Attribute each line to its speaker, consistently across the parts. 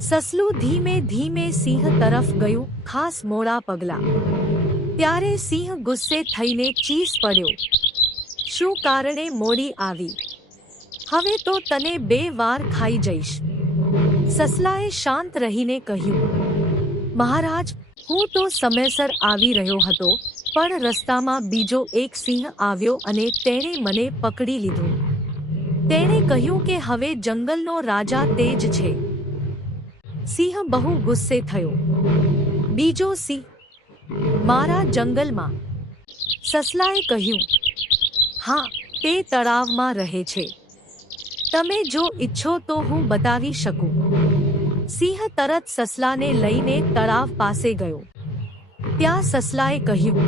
Speaker 1: સસલું ધીમે ધીમે સિંહ તરફ ગયું, ખાસ મોડા પગલા. ત્યારે સિંહ ગુસ્સે થઈને ચીસ પડ્યો. શું કારણે મોડી આવી? હવે તો તને બે વાર ખાઈ જઈશ. સસલાએ શાંત રહીને કહ્યું, મહારાજ, હું તો સમયસર આવી રહ્યો હતો, પણ રસ્તામાં બીજો એક સિંહ આવ્યો અને તેણે મને પકડી લીધો. તેણે કહ્યું કે હવે જંગલનો રાજા તેજ છે. સિંહ બહુ ગુસ્સે થયો. બીજો સિંહ, મારા જંગલમાં, સસલાએ કહ્યું, હા, તે તળાવમાં રહે છે. તમે જો ઈચ્છો તો હું બતાવી શકું. સિંહ તરત સસલાને લઈને તળાવ પાસે ગયો. ત્યાં સસલાએ કહ્યું,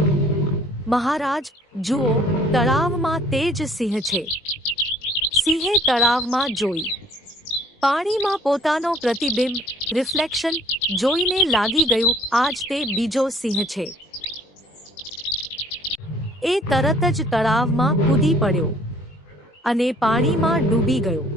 Speaker 1: મહારાજ, જુઓ, તળાવમાં તે જ સિંહ છે. સિંહે તળાવમાં જોઈ પાણીમાં પોતાનો પ્રતિબિંબ, રિફ્લેક્શન જોઈને લાગી ગયું આજ તે બીજો સિંહ છે. એ તરત જ તળાવમાં કૂદી પડ્યો અને પાણીમાં ડૂબી ગયો.